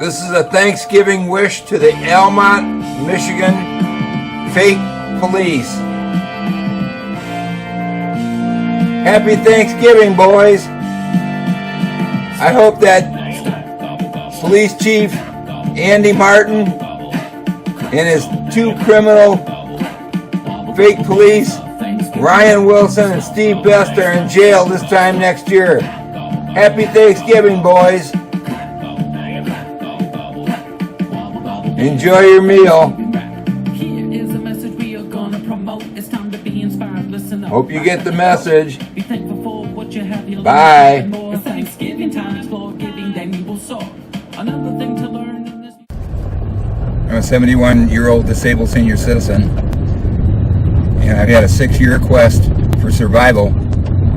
This is a Thanksgiving wish to the Almont, Michigan fake police. Happy Thanksgiving, boys. I hope that Police Chief Andy Martin and his two criminal fake police, Ryan Wilson and Steve Best, are in jail this time next year. Happy Thanksgiving, boys. Enjoy your meal. Hope you get the message. Bye. I'm a 71-year-old disabled senior citizen, and I've had a 6-year quest for survival,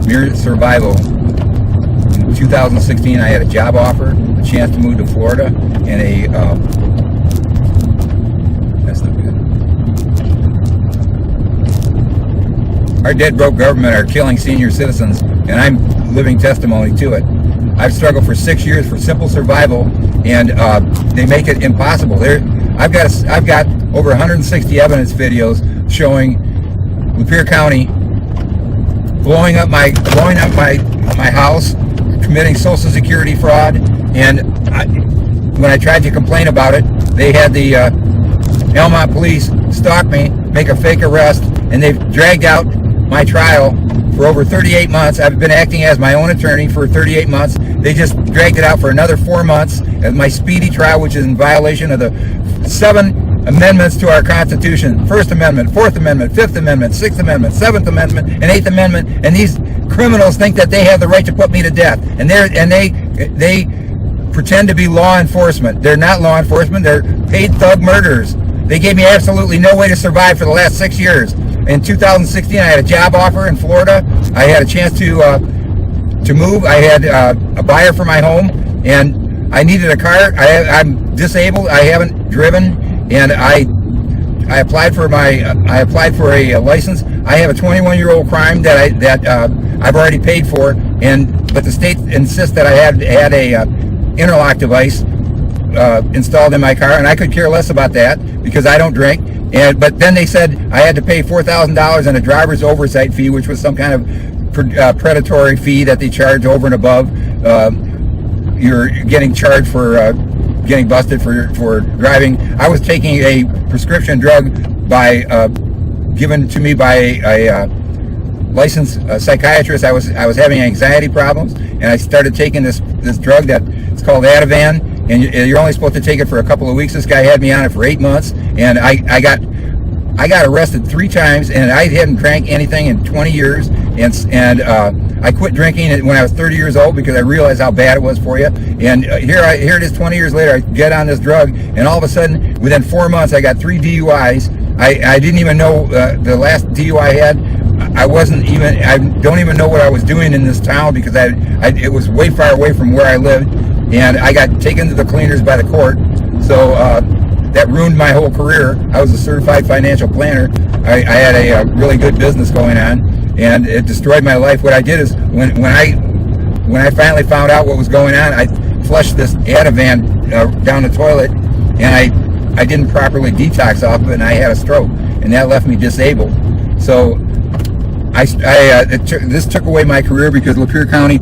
mere survival. In 2016, I had a job offer, a chance to move to Florida, and that's not good. Our dead broke government are killing senior citizens, and I'm living testimony to it. I've struggled for 6 years for simple survival, and they make it impossible. I've got over 160 evidence videos showing Lapeer County blowing up my house, committing Social Security fraud, and when I tried to complain about it, they had the Almont police stalk me, make a fake arrest, and they've dragged out my trial for over 38 months. I've been acting as my own attorney for 38 months. They just dragged it out for another 4 months as my speedy trial, which is in violation of the 7 amendments to our Constitution: First Amendment, Fourth Amendment, Fifth Amendment, Sixth Amendment, Seventh Amendment, and Eighth Amendment. And these criminals think that they have the right to put me to death, and they pretend to be law enforcement. They're not law enforcement. They're paid thug murderers. They gave me absolutely no way to survive for the last 6 years. In 2016, I had a job offer in Florida. I had a chance to move. I had a buyer for my home, and I needed a car. I'm disabled. I haven't driven, and I applied for a license. I have a 21-year-old crime that I've already paid for, but the state insists that I had a interlock device installed in my car, and I could care less about that because I don't drink. But then they said I had to pay $4,000 in a driver's oversight fee, which was some kind of predatory fee that they charge over and above. You're getting charged for getting busted for driving. I was taking a prescription drug given to me by a licensed psychiatrist. I was having anxiety problems, and I started taking this drug that it's called Ativan. And you're only supposed to take it for a couple of weeks. This guy had me on it for 8 months, and I got arrested 3 times, and I hadn't drank anything in 20 years. And I quit drinking when I was 30 years old because I realized how bad it was for you. And here it is 20 years later. I get on this drug, and all of a sudden, within 4 months, I got 3 DUIs. I didn't even know the last DUI I had. I don't even know what I was doing in this town because it was way far away from where I lived. And I got taken to the cleaners by the court, so that ruined my whole career. I was a certified financial planner. I had a really good business going on, and it destroyed my life. What I did is, when I finally found out what was going on, I flushed this Ativan down the toilet, and I didn't properly detox off of it, and I had a stroke, and that left me disabled. So this took away my career because Lapeer County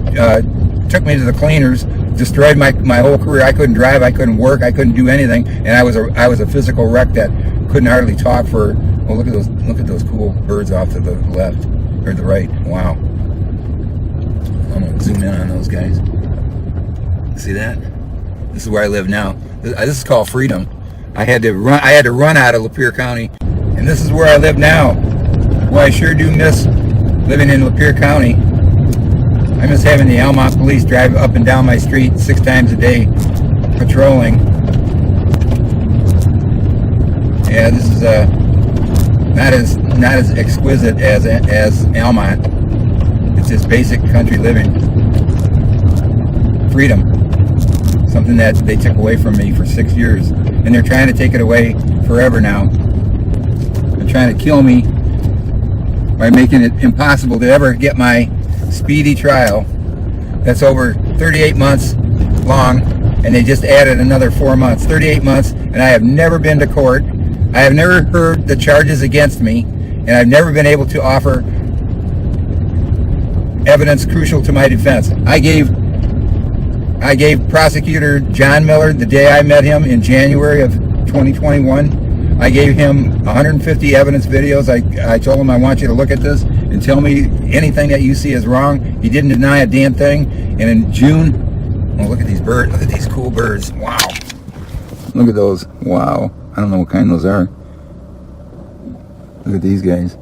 took me to the cleaners, destroyed my whole career. I couldn't drive, I couldn't work, I couldn't do anything, and I was a physical wreck that couldn't hardly talk for. Oh, look at those cool birds off to the left or the right. Wow. I'm gonna zoom in on those guys. See that? This is where I live now. This is called freedom. I had to run out of Lapeer County, and this is where I live now. Well, I sure do miss living in Lapeer County. I miss having the Almont police drive up and down my street 6 times a day, patrolling. Yeah, this is not as exquisite as Almont. It's just basic country living. Freedom, something that they took away from me for 6 years, and they're trying to take it away forever now. They're trying to kill me by making it impossible to ever get my speedy trial that's over 38 months long, and they just added another 4 months, 38 months, and I have never been to court. I have never heard the charges against me, and I've never been able to offer evidence crucial to my defense. I gave Prosecutor John Miller, the day I met him in January of 2021, I gave him 150 evidence videos. I told him, I want you to look at this and tell me anything that you see is wrong. He didn't deny a damn thing. And in June, oh, look at these birds. Look at these cool birds. Wow. Look at those. Wow. I don't know what kind those are. Look at these guys.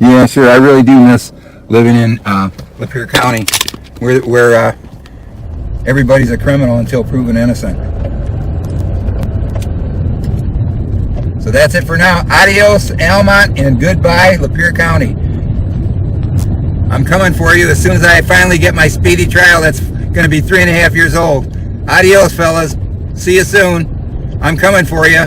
Yeah, sure. I really do miss living in Lapeer County, where everybody's a criminal until proven innocent. So that's it for now. Adios, Almont, and goodbye, Lapeer County. I'm coming for you as soon as I finally get my speedy trial that's going to be 3.5 years old. Adios, fellas. See you soon. I'm coming for you.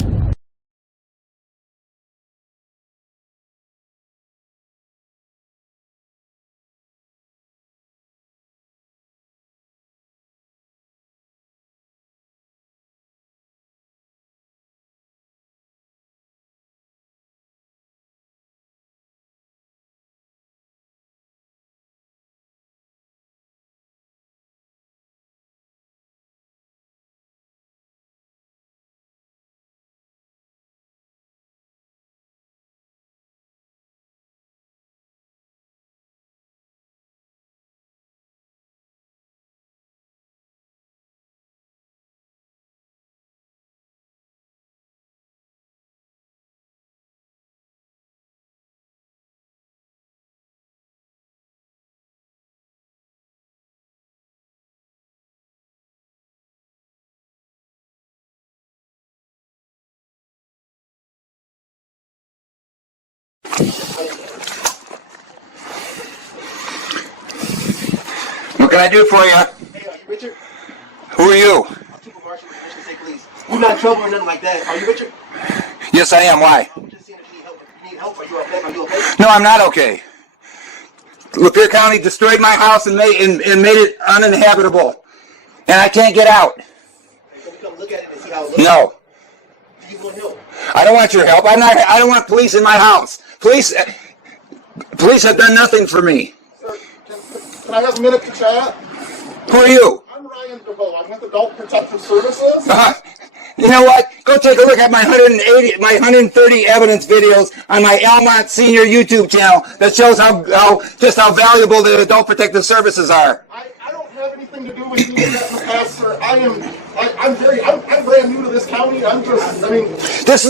What can I do for you? Hey, are you Richard? Who are you? I'm Super Marshal with Michigan State Police. You're not in trouble or nothing like that. Are you Richard? Yes, I am. Why? I'm just seeing if you need help. If you need help, are you okay? Are you okay? No, I'm not okay. Lapeer County destroyed my house and made it uninhabitable, and I can't get out. Can we come look at it and see how it looks? No, Do you want help? I don't want your help. I don't want police in my house. Police have done nothing for me. Sir, can I have a minute to chat? Who are you? I'm Ryan DeVoe. I'm with Adult Protective Services. You know what? Go take a look at my 130 evidence videos on my Almont Senior YouTube channel that shows how valuable the Adult Protective Services are. I don't have anything to do with you in the past, sir. I'm brand new to this county. This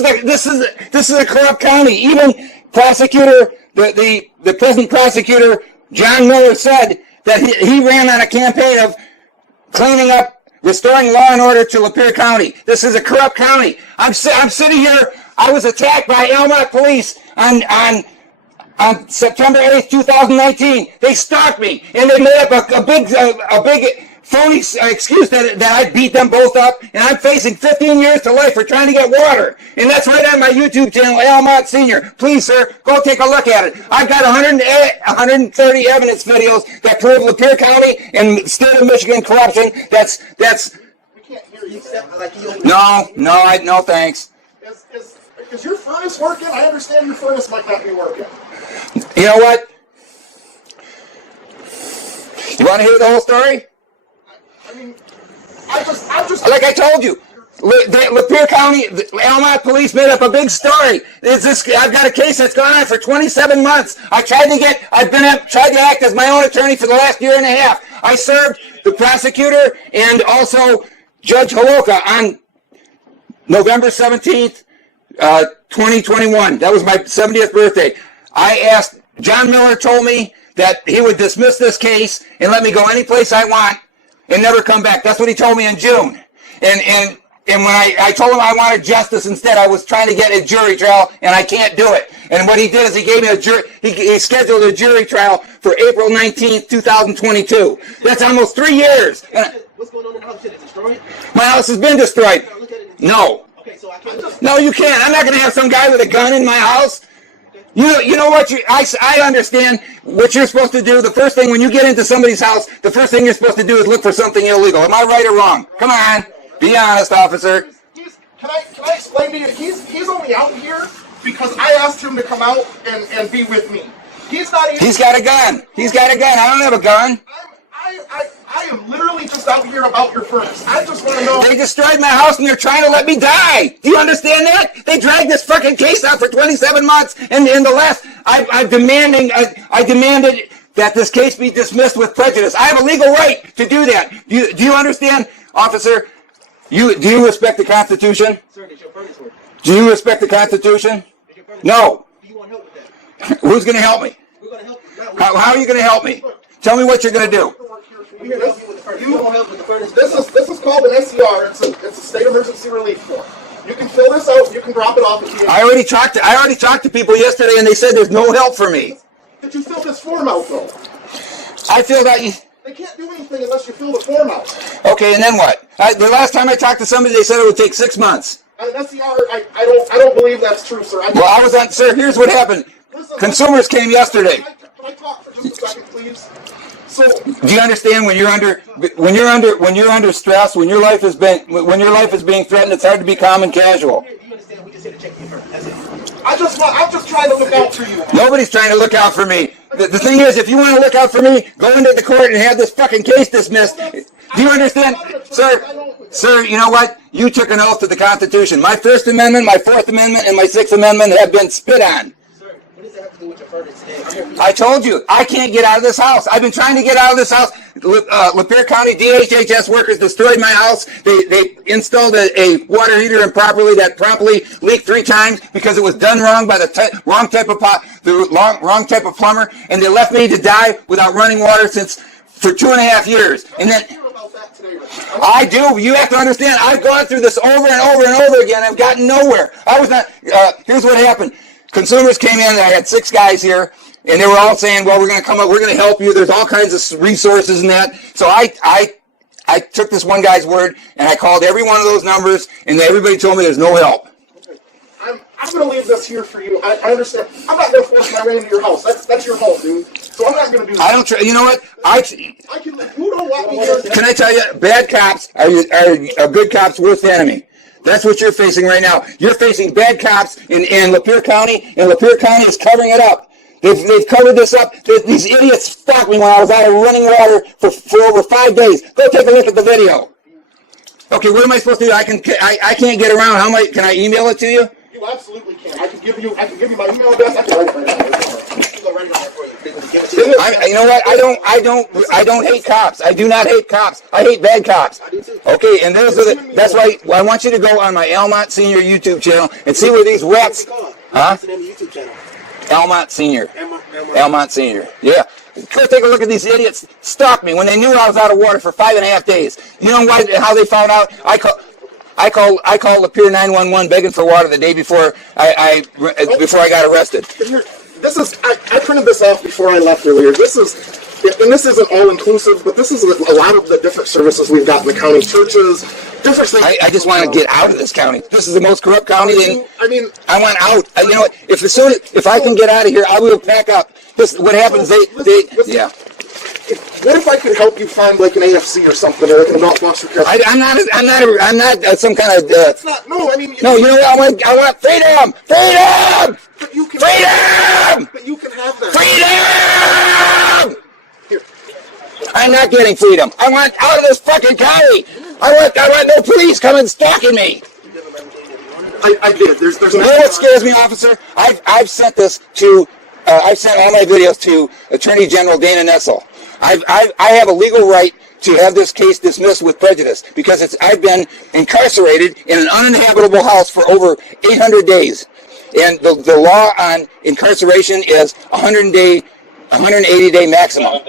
is a corrupt county. Even prosecutor, the present prosecutor, John Miller, said that he ran on a campaign of cleaning up, restoring law and order to Lapeer County. This is a corrupt county. I'm sitting here. I was attacked by Almont police on September 8th, 2019. They stalked me, and they made up a big phony excuse that I beat them both up, and I'm facing 15 years to life for trying to get water. And that's right on my YouTube channel, Almont Senior. Please, sir, go take a look at it. I've got 130 evidence videos that prove Lapeer County and state of Michigan corruption. That's. We can't hear you. No, thanks. Is your furnace working? I understand your furnace might not be working. You know what? You want to hear the whole story? I mean, I'm just like I told you, Lapeer County, the Almont police made up a big story. I've got a case that's gone on for 27 months. I've tried to act as my own attorney for the last year and a half. I served the prosecutor and also Judge Holoka on November 17th, 2021. That was my 70th birthday. John Miller told me that he would dismiss this case and let me go any place I want and never come back. That's what he told me in June. And when I told him I wanted justice instead, I was trying to get a jury trial, and I can't do it. And what he did is he gave me he scheduled a jury trial for April 19th, 2022. That's almost 3 years. What's going on in the house? Is it destroyed? My house has been destroyed. Can I look at it? No. Okay, so I can't just... No, you can't. I'm not going to have some guy with a gun in my house. You know what? I understand what you're supposed to do. The first thing when you get into somebody's house, the first thing you're supposed to do is look for something illegal. Am I right or wrong? Come on, be honest, officer. Can I explain to you? He's only out here because I asked him to come out and be with me. He's not even. He's got a gun. He's got a gun. I don't have a gun. I am literally just out here about your furnace. I just want to know. They destroyed my house and they're trying to let me die. Do you understand that? They dragged this fucking case out for 27 months, and in the last, I demanded that this case be dismissed with prejudice. I have a legal right to do that. Do you understand, officer? Do you respect the Constitution? Sir, does your furnace work? Do you respect the Constitution? Does your furnace No. work? Do you want help with that? Who's going to help me? We're going to help you. How are you going to help me? Tell me what you're going to do. We can help you with the furnace. You won't help with the furnace. This is called an SCR. It's a state emergency relief form. You can fill this out. You can drop it off at the end. I already talked to people yesterday, and they said there's no help for me. Did you fill this form out though? I feel that. They can't do anything unless you fill the form out. Okay, and then what? The last time I talked to somebody, they said it would take 6 months. An SCR. I don't believe that's true, sir. Well, I was on. Sir, here's what happened. Consumers came yesterday. Can I talk for just a second, please? So, Do you understand when you're under stress, when your life is being threatened, it's hard to be calm and casual. Do you understand? We just here to check your furnace. That's it. I'm just trying to look out for you. Nobody's trying to look out for me. The thing is, if you want to look out for me, go into the court and have this fucking case dismissed. Do you understand? Sir, you know what? You took an oath to the Constitution. My First Amendment, my Fourth Amendment, and my Sixth Amendment have been spit on. Sir, what does that have to do with your furnace today? I'm here for you. I told you, I can't get out of this house. I've been trying to get out of this house. Lapeer County DHHS workers destroyed my house. They installed a water heater improperly that promptly leaked 3 times because it was done wrong by the wrong type of plumber, and they left me to die without running water for 2.5 years. And then I do. You have to understand. I've gone through this over and over and over again. I've gotten nowhere. I was not. Here's what happened. Consumers came in. I had 6 guys here, and they were all saying, "Well, we're going to come up. We're going to help you. There's all kinds of resources and that." So I took this one guy's word, and I called every one of those numbers, and everybody told me there's no help. I'm going to leave this here for you. I understand. I'm not going to force my way into your house. That's your home, dude. So I'm not going to do that. I don't. You know what? You don't want me here. Can I tell you? Bad cops are a good cop's worst enemy. That's what you're facing right now. You're facing bad cops in Lapeer County, and Lapeer County is covering it up. They've covered this up. These idiots stalked me when I was out of running water for over 5 days. Go take a look at the video. Okay, what am I supposed to do? I can't get around. Can I email it to you? You absolutely can. I can give you my email address. I can write it right now. Go right on there for you. Give it to you. You know what? I don't hate cops. I do not hate cops. I hate bad cops. Okay, and that's why I want you to go on my Almont Senior YouTube channel and see where these rats. Huh? What's the name of the YouTube channel? Almont Senior. Almont. Almont Senior. Yeah. Go take a look at these idiots. Stalked me when they knew I was out of water for 5.5 days. You know why? How they found out? I called Lapeer 911 begging for water the day before I got arrested. I printed this off before I left earlier. This isn't all inclusive, but this is a lot of the different services we've got in the county, churches, different things. I just want to get out of this county. This is the most corrupt county. I want out. You know what? If I can get out of here, I will pack up. What happens? Yeah. What if I could help you find like an AFC or something, or like an adult foster care? I'm not some kind of. It's not. No, I mean. No, you know what? I want freedom. Freedom. But you can. Freedom. But you can have that. Freedom. Here. I'm not getting freedom. I want out of this fucking county. I want no police coming stalking me. I did. There's you know what scares me, officer? I've sent this to. I've sent all my videos to Attorney General Dana Nessel. I have a legal right to have this case dismissed with prejudice because I've been incarcerated in an uninhabitable house for over 800 days. And the law on incarceration is 180 day maximum.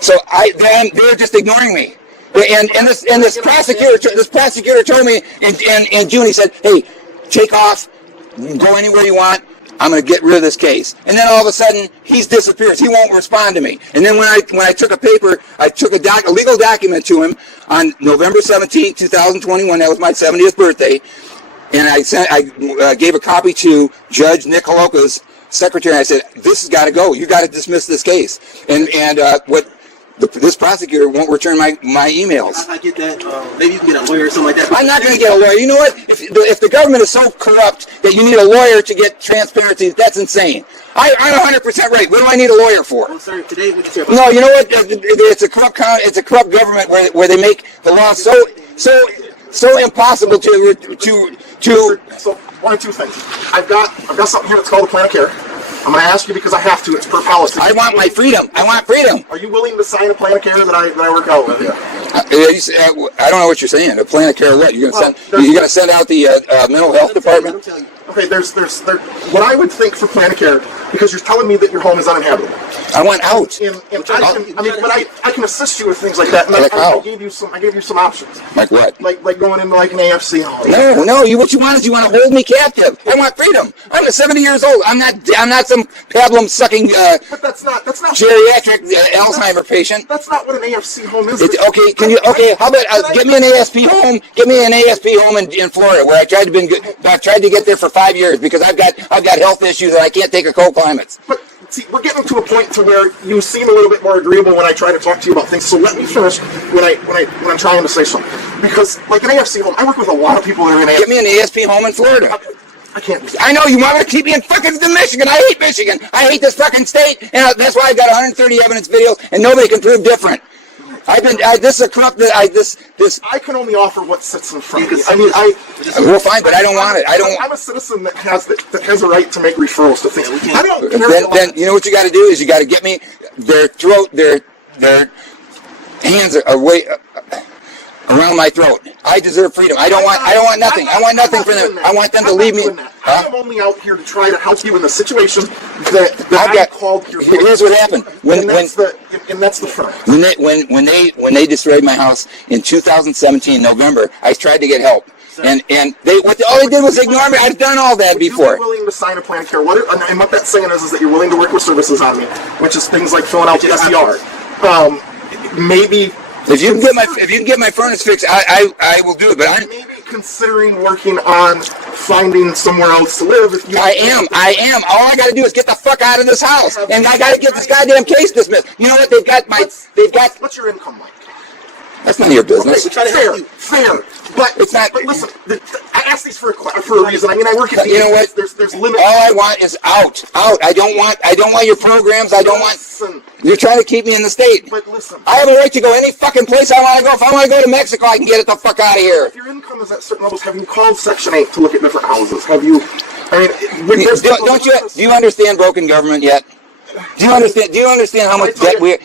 So they're just ignoring me. And this prosecutor told me in June, he said, "Hey, take off, go anywhere you want. I'm going to get rid of this case." And then all of a sudden, he disappears. He won't respond to me. And then when I took a paper, I took a legal document to him on November 17, 2021. That was my 70th birthday. And I gave a copy to Judge Nick Holoka's secretary and I said, this has got to go. You got to dismiss this case. And this prosecutor won't return my emails. I get that. Maybe you can get a lawyer or something like that. I'm not going to get a lawyer. You know what? If the government is so corrupt that you need a lawyer to get transparency, that's insane. I'm 100% right. What do I need a lawyer for? Well, sir, today we can No, you know what? It's a corrupt government where they make the law so impossible to. So one or two things. I've got something here that's called a plan of care. I'm going to ask you because I have to. It's per policy. I want my freedom. I want freedom. Are you willing to sign a plan of care that I work out with you? I don't know what you're saying. A plan of care what? You're going to send out the mental health department? Okay, there's what I would think for plan of care, because you're telling me that your home is uninhabitable. I want out. I can assist you with things like that. And I gave you some options. Like what? Like going into like an AFC home. No. What you want is you want to hold me captive. I want freedom. I'm 70 years old. I'm not some pablum sucking but that's not geriatric Alzheimer patient. That's not what an AFC home is. Okay, how about get me an ASP home? Get me an ASP home in Florida where I tried to get there for 5 years because I've got health issues and I can't take a cold climates. But see, we're getting to a point to where you seem a little bit more agreeable when I try to talk to you about things. So let me finish when I'm trying to say something. Because like an AFC home, I work with a lot of people that are in AFC. Get me an ASP home in Florida. I can't do that. I know you want to keep me in fucking Michigan. I hate Michigan. I hate this fucking state, and that's why I've got 130 evidence videos, and nobody can prove different. This is a corrupt. I can only offer what sits in front of me. Well, fine, but I don't want it. I'm a citizen that has a right to make referrals to things. I don't care. Then you know what you got to do is you got to get me their hands are way around my throat. I deserve freedom. I don't want nothing. I want nothing from them. I want them to leave me. I'm only out here to try to help you in the situation that I called here. Here's what happened. That's the front. When they destroyed my house in 2017 November, I tried to get help. And all they did was ignore me. I've done all that before. You're willing to sign a plan of care. And what that's saying is that you're willing to work with services on me, which is things like filling out the SDR. Maybe. If you can get my furnace fixed, I will do it. But I'm maybe considering working on finding somewhere else to live. I am. All I got to do is get the fuck out of this house, and I got to get this goddamn case dismissed. You know what? What's your income like? That's none of your business. Okay, fair. But it's not. But listen, I asked these for a reason. I mean, I work at the. You know what? There's limits. All I want is out. I don't want your programs. I don't want. You're trying to keep me in the state. But listen, I have a right to go any fucking place I want to go. If I want to go to Mexico, I can get it the fuck out of here. If your income is at certain levels, have you called Section 8 to look at different houses? Have you? I mean, do you understand broken government yet? Do you understand how much debt we?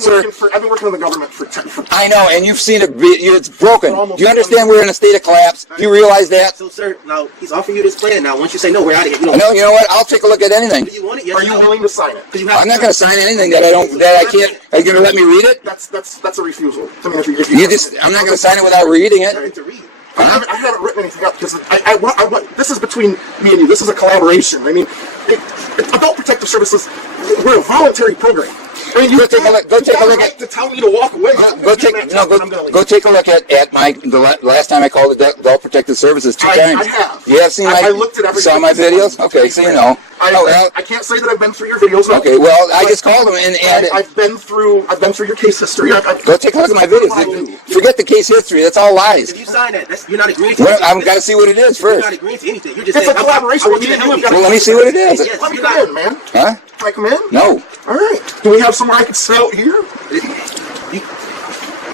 Sir. I've been working in the government for 10. I know, and you've seen it. It's broken. Do you understand we're in a state of collapse? Do you realize that? So, sir, now he's offering you this plan. Now, once you say no, we're out of here. You know what? I'll take a look at anything. Do you want it? Yes, are you willing to sign it? I'm not going to sign anything that I can't. Are you going to let me read it? That's a refusal. I mean, if you I'm not going to sign it without reading it. I haven't written anything up because I want. This is between me and you. This is a collaboration. I mean, Adult Protective Services. We're a voluntary program. I mean, go take a look at. To tell me to walk away. Go take a look at the last time I called the Adult Protective Services 2 times. I have. You have seen I looked at everything. Saw my videos? Okay, so you know. I can't say that I've been through your videos. No. Okay, well, I just called them and I've been through your case history. Go take a look at my videos. Forget the case history. That's all lies. If you sign that, you're not agreeing to anything. I've got to see what it is first. You're not agreeing to anything. You're just saying, it's a collaboration. Well, let me see what it is. Yes, let me come in, man. Huh? Can I come in? No. All right. Do we have somewhere I can sit out here?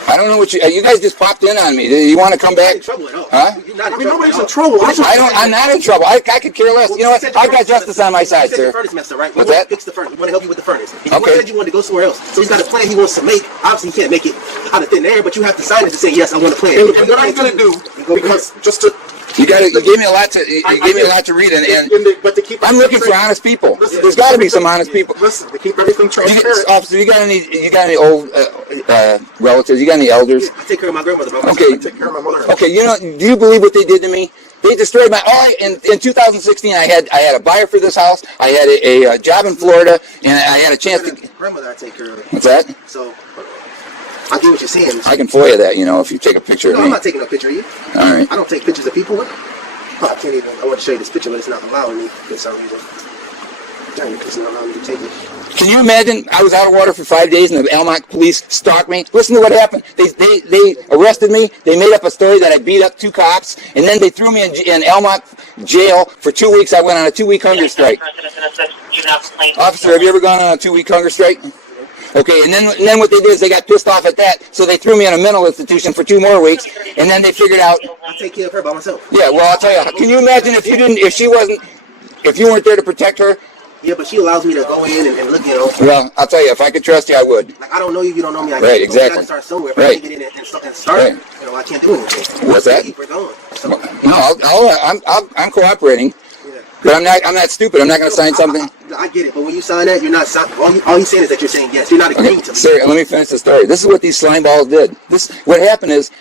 I don't know what you guys just popped in on me. You want to come back? You're not in trouble at all. Huh? You're not in I mean, trouble nobody's at all. in trouble. I'm not in trouble. I could care less. You know what? I've got justice on my side, sir. Furnace master, right? What's that? Fix the furnace. We want to help you with the furnace. He Okay. said you wanted to go somewhere else. So he's got a plan he wants to make. Obviously, he can't make it out of thin air, but you have to sign it to say, yes, I want a plan. And what I'm going to do, because just to... You gave me a lot to read, but to keep I'm looking for honest people. There's got to be some honest people. Listen, to keep everything transparent. Officer, you got any old relatives? You got any elders? I take care of my grandmother, bro. I take care of my mother. Okay, do you believe what they did to me? They destroyed my. In 2016, I had a buyer for this house. I had a job in Florida, and I had a chance to. Grandmother, I take care of. What's that? So. I get what you're saying. I can FOIA that, if you take a picture of me. I'm not taking a picture of you. All right. I don't take pictures of people. I can't even. I want to show you this picture, but it's not allowing me for some reason. Attorney, please don't allow me to take it. Can you imagine? I was out of water for 5 days, and the Almont police stalked me. Listen to what happened. They arrested me. They made up a story that I beat up 2 cops, and then they threw me in Almont jail for 2 weeks. I went on a 2-week hunger strike. Officer, have you ever gone on a 2-week hunger strike? Okay, and then what they did is they got pissed off at that, so they threw me in a mental institution for 2 more weeks, and then they figured out. I take care of her by myself. Yeah, well, I'll tell you. Can you imagine if you weren't there to protect her? Yeah, but she allows me to go in and look, you know. Well, I'll tell you, if I could trust you, I would. Like, I don't know you, you don't know me. Right, exactly. I gotta start somewhere. If I Right. can't get in and start, Right. you know, I can't do anything. What's that? We're gone. So, No, I'm cooperating, yeah. but I'm not stupid. I'm not going to sign something. I get it, but when you sign that, you're not signing. All he's saying is that you're saying yes. You're not agreeing to me. Sir, let me finish the story. This is what these slime balls did. What happened is,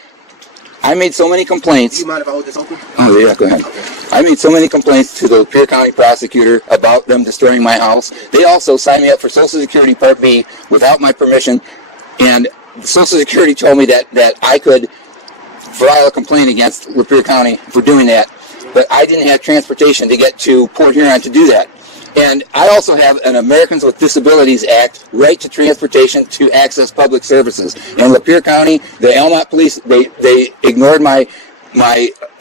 I made so many complaints. Do you mind if I hold this open? Oh, yeah, go ahead. I made so many complaints to the Lapeer County prosecutor about them destroying my house. They also signed me up for Social Security Part B without my permission, and Social Security told me that I could file a complaint against Lapeer County for doing that, but I didn't have transportation to get to Port Huron to do that. And I also have an Americans with Disabilities Act right to transportation to access public services. In Lapeer County, the Almont police, they ignored my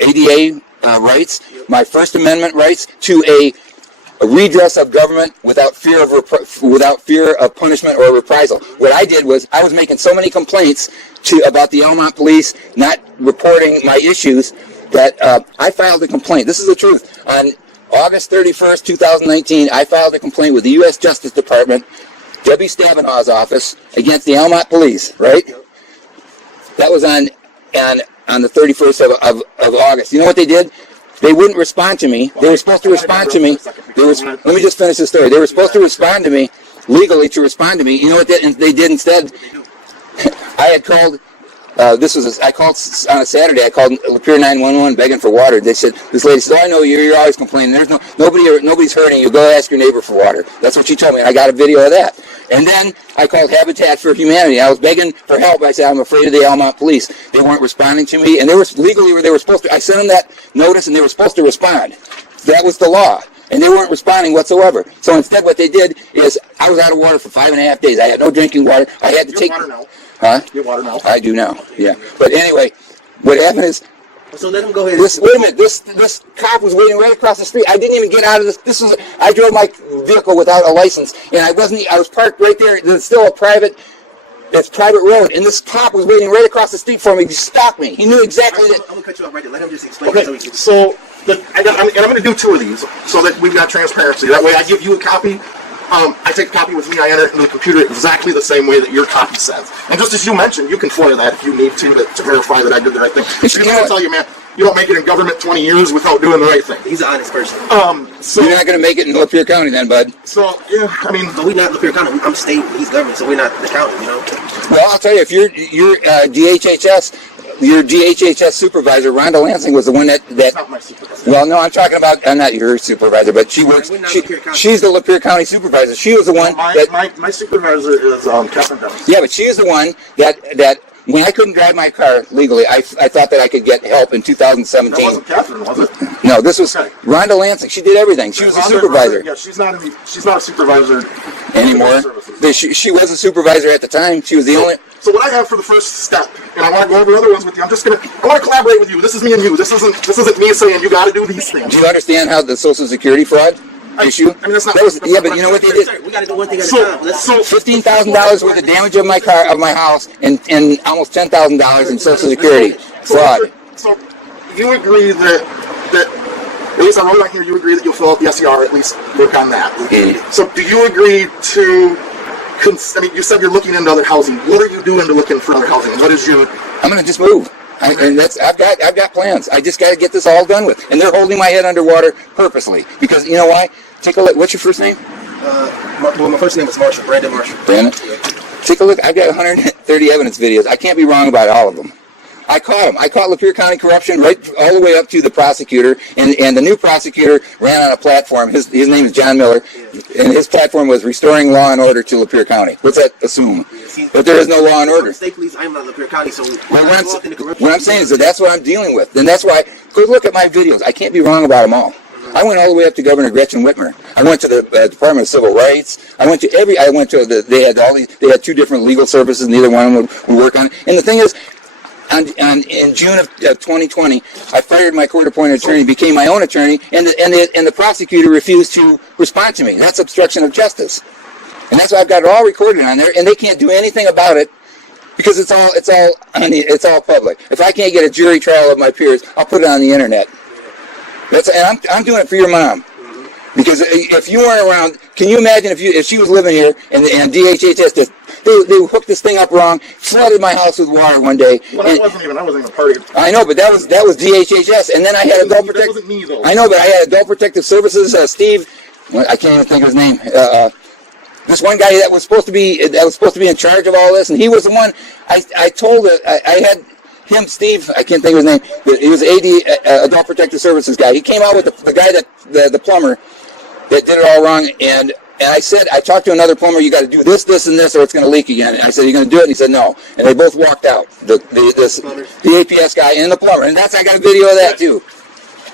ADA rights, my First Amendment rights to a redress of government without fear of punishment or reprisal. What I did was I was making so many complaints about the Almont police not reporting my issues that I filed a complaint. This is the truth. On August 31st, 2019, I filed a complaint with the U.S. Justice Department, Debbie Stabenhaw's office, against the Almont police, right? That was on the 31st of August. You know what they did? They wouldn't respond to me. They were supposed to respond to me. Let me just finish the story. They were supposed to respond to me, legally to respond to me. You know what they did instead? I had called... I called on a Saturday. I called Lapeer 911 begging for water. They said, this lady said, "Oh, I know you're always complaining. There's nobody's hurting you. Go ask your neighbor for water." That's what she told me, and I got a video of that. And then I called Habitat for Humanity. I was begging for help. I said, "I'm afraid of the Almont police." They weren't responding to me, and they were supposed to. I sent them that notice, and they were supposed to respond. That was the law. And they weren't responding whatsoever. So instead what they did is, I was out of water for 5.5 days. I had no drinking water. I had to take... water now. Huh? You have water now. I do now, yeah. But anyway, what happened is... So let him go ahead. Wait a minute, this cop was waiting right across the street. I didn't even get out of this. I drove my vehicle without a license, and I was parked right there. There's still a private road, and this cop was waiting right across the street for me. He stopped me. He knew exactly that... I'm going to cut you off right there. Let him just explain Okay, it. so I'm going to do 2 of these so that we've got transparency. That way I give you a copy. I take a copy with me, I enter it into the computer exactly the same way that your copy says. And just as you mentioned, you can FOIA that if you need to verify that I did the right thing. Because I tell you, man, you don't make it in government 20 years without doing the right thing. He's an honest person. So you're not going to make it in Lapeer County then, bud. So, yeah, I mean... But we're not Lapeer County. I'm state, he's government, so we're not the county, you know? Well, I'll tell you, if you're your DHHS supervisor, Rhonda Lansing, was the one that... That's not my supervisor. Well, no, I'm talking about... I'm not your supervisor, but she works... She's the Lapeer County supervisor. She was the one My supervisor is Catherine Dennis. Yeah, but she is the one that when I couldn't drive my car legally, I thought that I could get help in 2017. That wasn't Catherine, was it? No, this was Rhonda Lansing. She did everything. She was a supervisor. Yeah, she's not a supervisor anymore. She was a supervisor at the time. She was the only... So what I have for the first step, and I want to go over other ones with you, I want to collaborate with you. This is me and you. This isn't me saying you got to do these things. Do you understand how the Social Security fraud issue? I mean, that's not... Yeah, but you know what they did? We got to do one thing at a time. So $15,000 worth of damage of my car, of my house, and almost $10,000 in Social Security fraud. So you agree that at least I wrote down here, you agree that you'll fill out the SER, at least work on that. So do you agree to... I mean, you said you're looking into other housing. What are you doing to look in for other housing? What is your... I'm going to just move. I've got plans. I just got to get this all done with. And they're holding my head underwater purposely. Because, you know why? Take a look. What's your first name? My first name is Marshall, Brandon Marshall. Brandon? Take a look. I've got 130 evidence videos. I can't be wrong about all of them. I caught him. I caught Lapeer County corruption right all the way up to the prosecutor, and the new prosecutor ran on a platform. His name is John Miller, and his platform was restoring law and order to Lapeer County. Let's assume that there is no law and order. State police, I'm not Lapeer County, so what I'm saying is that that's what I'm dealing with, and that's why. Go look at my videos. I can't be wrong about them all. I went all the way up to Governor Gretchen Whitmer. I went to the Department of Civil Rights. I went to they had 2 different legal services. Neither one of them would work on it. And the thing is, in June of 2020, I fired my court-appointed attorney, became my own attorney, and the prosecutor refused to respond to me. That's obstruction of justice. And that's why I've got it all recorded on there, and they can't do anything about it because it's all public. If I can't get a jury trial of my peers, I'll put it on the internet. And I'm doing it for your mom. Because if you weren't around, can you imagine if she was living here and DHHS just they hooked this thing up wrong, flooded my house with water one day. Well, I wasn't even a part of it. I know, but that was DHHS, and then I had Adult Protective. That wasn't me though. I know, but I had Adult Protective Services. Steve, I can't even think of his name. This one guy that was supposed to be in charge of all this, and he was the one I told it. I had him, Steve. I can't think of his name. He was Adult Protective Services guy. He came out with the guy the plumber that did it all wrong, and I talked to another plumber. You got to do this, and this, or it's going to leak again. And I said, "You're going to do it?" And he said, "No." And they both walked out. The APS guy and the plumber, and I got a video of that too.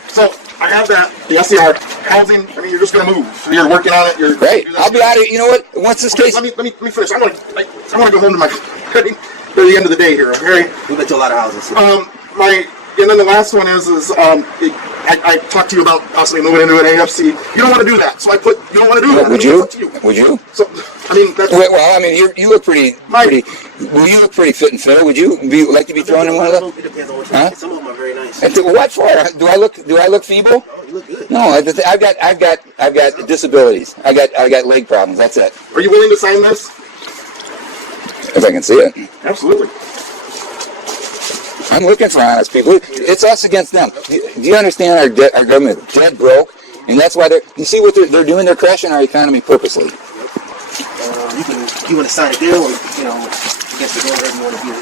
So I have that. The SCR housing. I mean, you're just going to move. You're working on it. You're great. I'll be out of. You know what? Once this case. Let me finish. I want to go home to my. To the end of the day here. Okay. We've been to a lot of houses. And then the last one is I talked to you about possibly moving into an AFC. You don't want to do that, so I put you don't want to do that. Would you? Would you? So I mean, that's, well, I mean, you look pretty. You look pretty fit and fair. Would you like to be thrown in one of those? It depends on what Huh? Some of them are very nice. What for? Do I look feeble? Oh, you look good. No, I've got disabilities. I got leg problems. That's it. Are you willing to sign this? If I can see it. Absolutely. I'm looking for honest people. It's us against them. Do you understand our government is dead broke? And that's why you see what they're doing? They're crashing our economy purposely. You want to sign a deal, or I guess the whatever you want to do.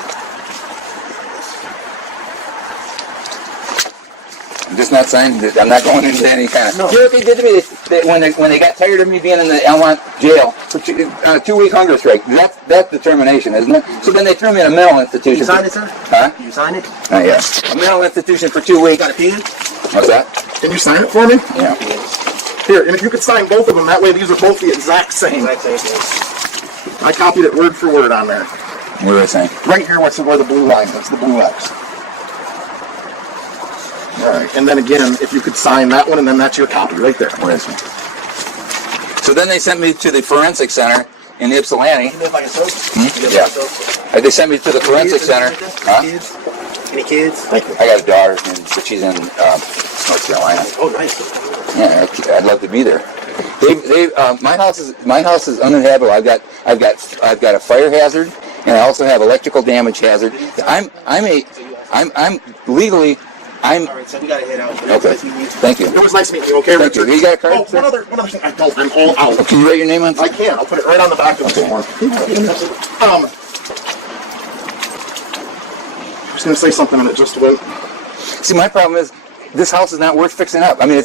I'm just not signing. I'm not going into any kind of. No. You know what they did to me? When they got tired of me being in the Almont jail for 2-week hunger strike. That's determination, isn't it? So then they threw me in a mental institution. You sign it, sir? Huh? You sign it? Yeah. A mental institution for 2 weeks. Got a pen? What's that? Can you sign it for me? Yeah. Here, and if you could sign both of them, that way these are both the exact same. Exact same thing. I copied it word for word on there. What are they saying? Right here, where the blue line is, the blue X. All right, and then again, if you could sign that one, and then that's your copy right there. Where is it? So then they sent me to the forensic center in Ypsilanti. You live by yourself? Yeah. They sent me to the forensic center. Huh? Kids? Any kids? I got a daughter, but she's in North Carolina. Oh, nice. Yeah, I'd love to be there. My house is uninhabitable. I've got a fire hazard, and I also have electrical damage hazard. I'm legally. All right, so we got to head out. Okay. Thank you. It was nice meeting you, okay, Thank Richard? you. You got a card? Oh, one other thing. I don't. I'm all out. Oh, can you write your name on? I can. I'll put it right on the back of this one. I was going to say something and it just went. See, my problem is this house is not worth fixing up. I mean, I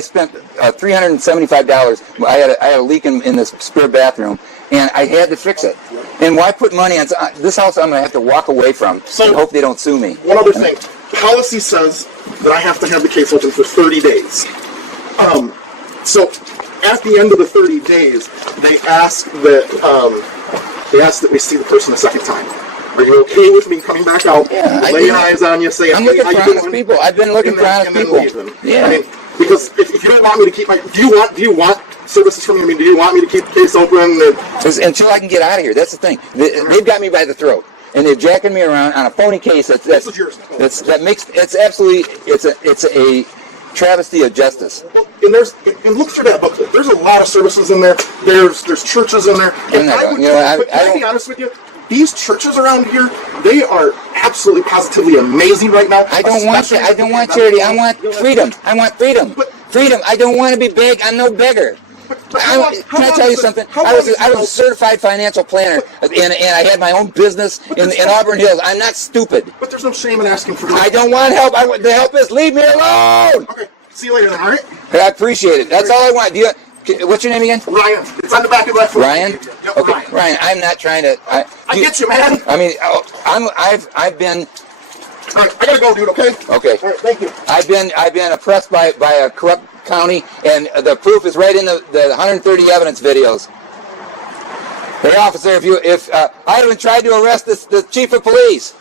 spent $375. I had a leak in this spare bathroom, and I had to fix it. And why put money on this house? I'm going to have to walk away from. So, and hope they don't sue me. One other thing. Policy says that I have to have the case open for 30 days. So at the end of the 30 days, they ask that we see the person a second time. Are you okay with me coming back out, laying eyes on you, saying, I'm looking for honest people. I've been looking for honest people. Yeah. I mean, because if you don't want me to keep do you want services from me? I mean, do you want me to keep the case open? Until I can get out of here. That's the thing. They've got me by the throat, and they're jacking me around on a phony case. It's a travesty of justice. And look through that booklet. There's a lot of services in there. There's churches in there. And I be honest with you. These churches around here, they are absolutely positively amazing right now. I don't want charity. I want freedom. I want freedom. Freedom. I don't want to be big. I'm no beggar. Can I tell you something? I was a certified financial planner, and I had my own business in Auburn Hills. I'm not stupid. But there's no shame in asking for help. I don't want help. The help is leave me alone. Okay. See you later then, all right? I appreciate it. That's all I want. What's your name again? Ryan. It's on the back of that phone. Ryan? Yep, Okay, Ryan, I'm not trying to... I get you, man. I mean, I've been All right, I gotta go, dude. Okay. Okay. All right, thank you. I've been oppressed by a corrupt county, and the proof is right in the 130 evidence videos. Hey, officer, if I even tried to arrest the chief of police.